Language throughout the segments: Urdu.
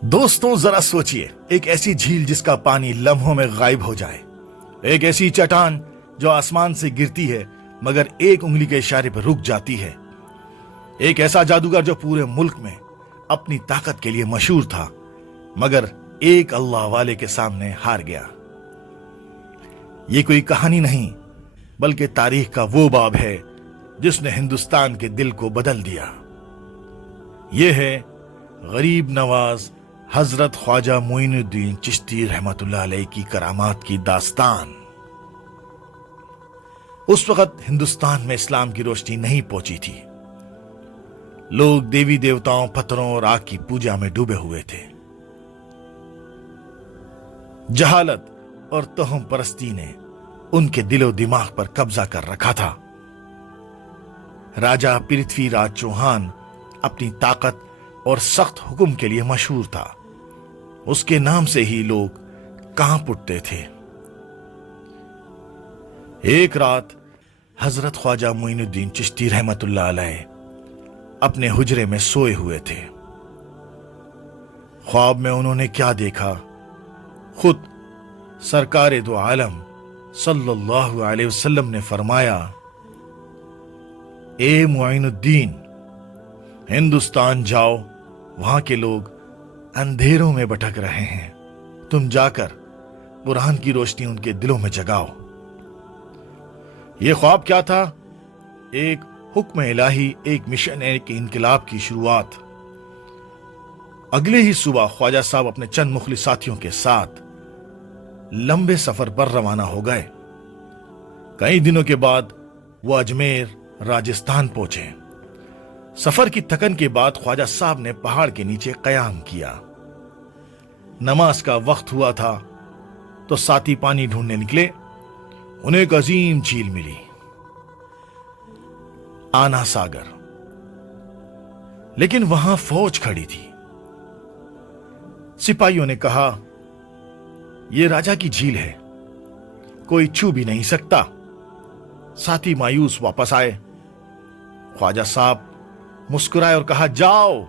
دوستوں ذرا سوچئے، ایک ایسی جھیل جس کا پانی لمحوں میں غائب ہو جائے، ایک ایسی چٹان جو آسمان سے گرتی ہے مگر ایک انگلی کے اشارے پر رک جاتی ہے، ایک ایسا جادوگر جو پورے ملک میں اپنی طاقت کے لیے مشہور تھا مگر ایک اللہ والے کے سامنے ہار گیا۔ یہ کوئی کہانی نہیں بلکہ تاریخ کا وہ باب ہے جس نے ہندوستان کے دل کو بدل دیا۔ یہ ہے غریب نواز حضرت خواجہ معین الدین چشتی رحمت اللہ علیہ کی کرامات کی داستان۔ اس وقت ہندوستان میں اسلام کی روشنی نہیں پہنچی تھی، لوگ دیوی دیوتاؤں، پتھروں اور آگ کی پوجا میں ڈوبے ہوئے تھے۔ جہالت اور توہم پرستی نے ان کے دل و دماغ پر قبضہ کر رکھا تھا۔ راجہ پرتھوی راج چوہان اپنی طاقت اور سخت حکم کے لیے مشہور تھا، اس کے نام سے ہی لوگ کانپ اٹھتے تھے۔ ایک رات حضرت خواجہ معین الدین چشتی رحمت اللہ علیہ اپنے حجرے میں سوئے ہوئے تھے۔ خواب میں انہوں نے کیا دیکھا، خود سرکار دو عالم صلی اللہ علیہ وسلم نے فرمایا، اے معین الدین، ہندوستان جاؤ، وہاں کے لوگ اندھیروں میں بھٹک رہے ہیں، تم جا کر قرآن کی روشنی ان کے دلوں میں جگاؤ۔ یہ خواب کیا تھا؟ ایک حکم الہی، ایک مشن، ایک انقلاب کی شروعات۔ اگلے ہی صبح خواجہ صاحب اپنے چند مخلص ساتھیوں کے ساتھ لمبے سفر پر روانہ ہو گئے۔ کئی دنوں کے بعد وہ اجمیر راجستھان پہنچے۔ سفر کی تھکن کے بعد خواجہ صاحب نے پہاڑ کے نیچے قیام کیا۔ نماز کا وقت ہوا تھا تو ساتھی پانی ڈھونڈنے نکلے، انہیں ایک عظیم جھیل ملی، آنا ساگر، لیکن وہاں فوج کھڑی تھی۔ سپاہیوں نے کہا، یہ راجہ کی جھیل ہے، کوئی چھو بھی نہیں سکتا۔ ساتھی مایوس واپس آئے۔ خواجہ صاحب مسکرائے اور کہا، جاؤ،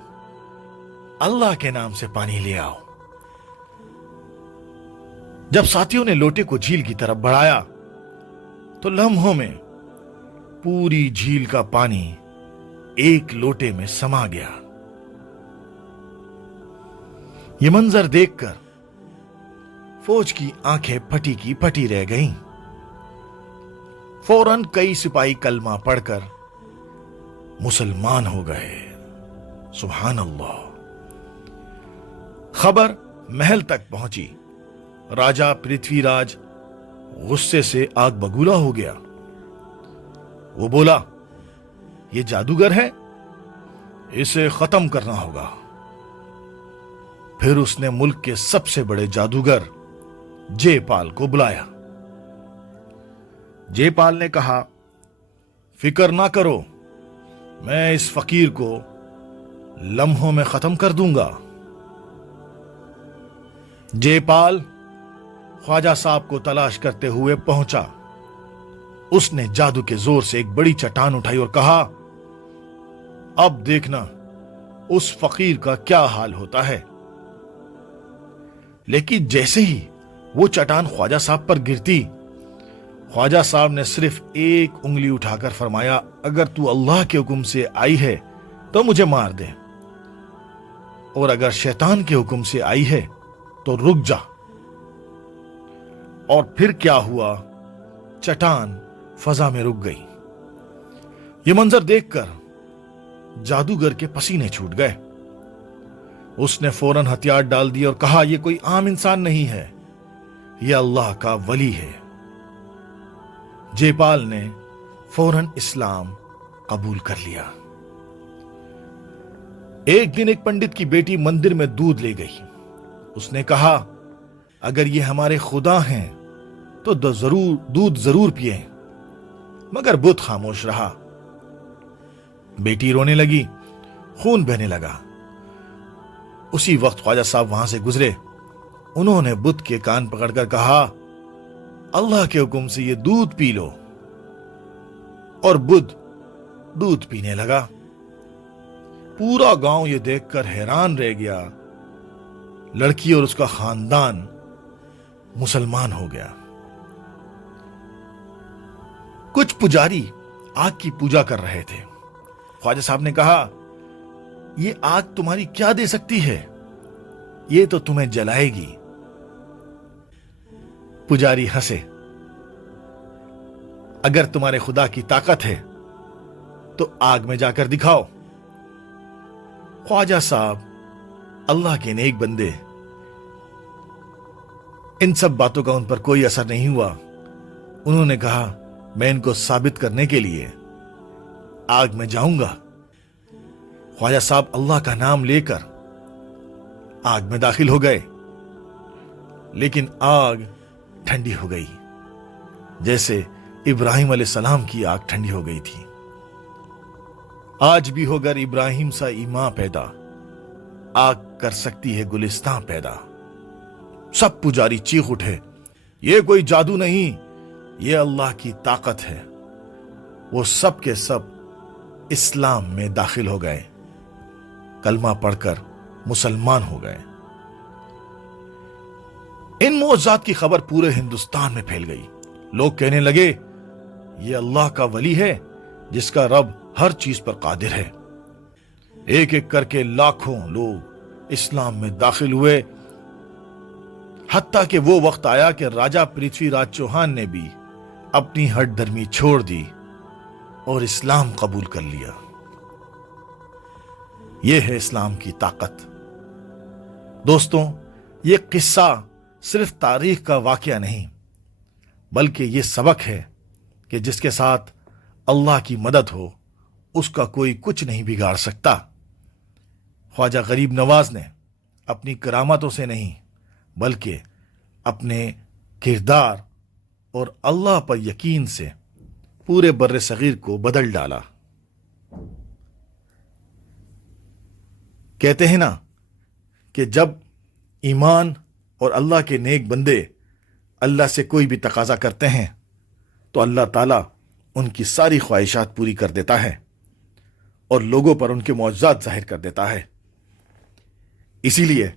اللہ کے نام سے پانی لے آؤ۔ جب ساتھیوں نے لوٹے کو جھیل کی طرف بڑھایا تو لمحوں میں پوری جھیل کا پانی ایک لوٹے میں سما گیا۔ یہ منظر دیکھ کر فوج کی آنکھیں پھٹی کی پھٹی رہ گئیں۔ فوراً کئی سپاہی کلمہ پڑھ کر مسلمان ہو گئے۔ سبحان اللہ۔ خبر محل تک پہنچی۔ راجہ پرتھوی راج غصے سے آگ بگولا ہو گیا۔ وہ بولا، یہ جادوگر ہے، اسے ختم کرنا ہوگا۔ پھر اس نے ملک کے سب سے بڑے جادوگر جے پال کو بلایا۔ جے پال نے کہا، فکر نہ کرو، میں اس فقیر کو لمحوں میں ختم کر دوں گا۔ جے پال خواجہ صاحب کو تلاش کرتے ہوئے پہنچا۔ اس نے جادو کے زور سے ایک بڑی چٹان اٹھائی اور کہا، اب دیکھنا اس فقیر کا کیا حال ہوتا ہے۔ لیکن جیسے ہی وہ چٹان خواجہ صاحب پر گرتی، خواجہ صاحب نے صرف ایک انگلی اٹھا کر فرمایا، اگر تو اللہ کے حکم سے آئی ہے تو مجھے مار دے، اور اگر شیطان کے حکم سے آئی ہے تو رک جا۔ اور پھر کیا ہوا، چٹان فضا میں رک گئی۔ یہ منظر دیکھ کر جادوگر کے پسینے چھوٹ گئے۔ اس نے فوراً ہتھیار ڈال دیے اور کہا، یہ کوئی عام انسان نہیں ہے، یہ اللہ کا ولی ہے۔ جے پال نے فوراً اسلام قبول کر لیا۔ ایک دن ایک پنڈت کی بیٹی مندر میں دودھ لے گئی۔ اس نے کہا، اگر یہ ہمارے خدا ہیں تو دودھ ضرور پیئیں، مگر بت خاموش رہا۔ بیٹی رونے لگی، خون بہنے لگا۔ اسی وقت خواجہ صاحب وہاں سے گزرے۔ انہوں نے بت کے کان پکڑ کر کہا، اللہ کے حکم سے یہ دودھ پی لو، اور بدھ دودھ پینے لگا۔ پورا گاؤں یہ دیکھ کر حیران رہ گیا لڑکی اور اس کا خاندان مسلمان ہو گیا۔ کچھ پجاری آگ کی پوجا کر رہے تھے۔ خواجہ صاحب نے کہا، یہ آگ تمہاری کیا دے سکتی ہے؟ یہ تو تمہیں جلائے گی۔ پجاری ہنسے، اگر تمہارے خدا کی طاقت ہے تو آگ میں جا کر دکھاؤ۔ خواجہ صاحب اللہ کے نیک بندے، ان سب باتوں کا ان پر کوئی اثر نہیں ہوا۔ انہوں نے کہا، میں ان کو ثابت کرنے کے لیے آگ میں جاؤں گا۔ خواجہ صاحب اللہ کا نام لے کر آگ میں داخل ہو گئے، لیکن آگ ٹھنڈی ہو گئی، جیسے ابراہیم علیہ السلام کی آگ ٹھنڈی ہو گئی تھی۔ آج بھی ہوگر ابراہیم سا ایمان پیدا، آگ کر سکتی ہے گلستان پیدا۔ سب پجاری چیخ اٹھے، یہ کوئی جادو نہیں، یہ اللہ کی طاقت ہے۔ وہ سب کے سب اسلام میں داخل ہو گئے، کلمہ پڑھ کر مسلمان ہو گئے۔ ان معجزات کی خبر پورے ہندوستان میں پھیل گئی۔ لوگ کہنے لگے، یہ اللہ کا ولی ہے جس کا رب ہر چیز پر قادر ہے۔ ایک ایک کر کے لاکھوں لوگ اسلام میں داخل ہوئے، حتیٰ کہ وہ وقت آیا کہ راجہ پرتھوی راج چوہان نے بھی اپنی ہٹ دھرمی چھوڑ دی اور اسلام قبول کر لیا۔ یہ ہے اسلام کی طاقت۔ دوستوں، یہ قصہ صرف تاریخ کا واقعہ نہیں، بلکہ یہ سبق ہے کہ جس کے ساتھ اللہ کی مدد ہو اس کا کوئی کچھ نہیں بگاڑ سکتا۔ خواجہ غریب نواز نے اپنی کرامتوں سے نہیں بلکہ اپنے کردار اور اللہ پر یقین سے پورے بر صغیر کو بدل ڈالا۔ کہتے ہیں نا کہ جب ایمان اور اللہ کے نیک بندے اللہ سے کوئی بھی تقاضا کرتے ہیں تو اللہ تعالیٰ ان کی ساری خواہشات پوری کر دیتا ہے اور لوگوں پر ان کے معجزات ظاہر کر دیتا ہے۔ اسی لیے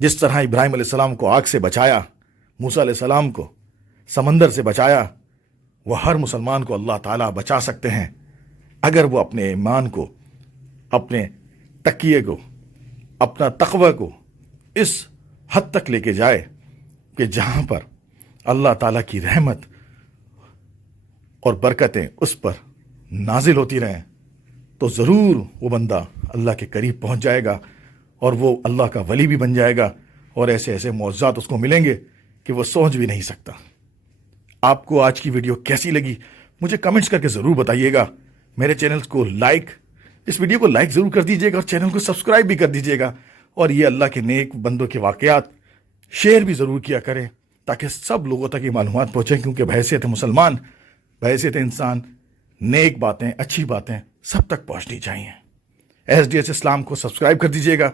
جس طرح ابراہیم علیہ السلام کو آگ سے بچایا، موسیٰ علیہ السلام کو سمندر سے بچایا، وہ ہر مسلمان کو اللہ تعالیٰ بچا سکتے ہیں اگر وہ اپنے ایمان کو، اپنے تقیے کو، اپنا تقوی کو اس حد تک لے کے جائے کہ جہاں پر اللہ تعالیٰ کی رحمت اور برکتیں اس پر نازل ہوتی رہیں، تو ضرور وہ بندہ اللہ کے قریب پہنچ جائے گا اور وہ اللہ کا ولی بھی بن جائے گا، اور ایسے ایسے معجزات اس کو ملیں گے کہ وہ سوچ بھی نہیں سکتا۔ آپ کو آج کی ویڈیو کیسی لگی مجھے کمنٹس کر کے ضرور بتائیے گا۔ میرے چینل کو اس ویڈیو کو لائک ضرور کر دیجیے گا اور چینل کو سبسکرائب بھی کر دیجیے گا، اور یہ اللہ کے نیک بندوں کے واقعات شیئر بھی ضرور کیا کریں تاکہ سب لوگوں تک یہ معلومات پہنچیں، کیونکہ بحیثیت مسلمان، بحیثیت انسان، نیک باتیں، اچھی باتیں سب تک پہنچنی چاہیے۔ SDS اسلام کو سبسکرائب کر دیجیے گا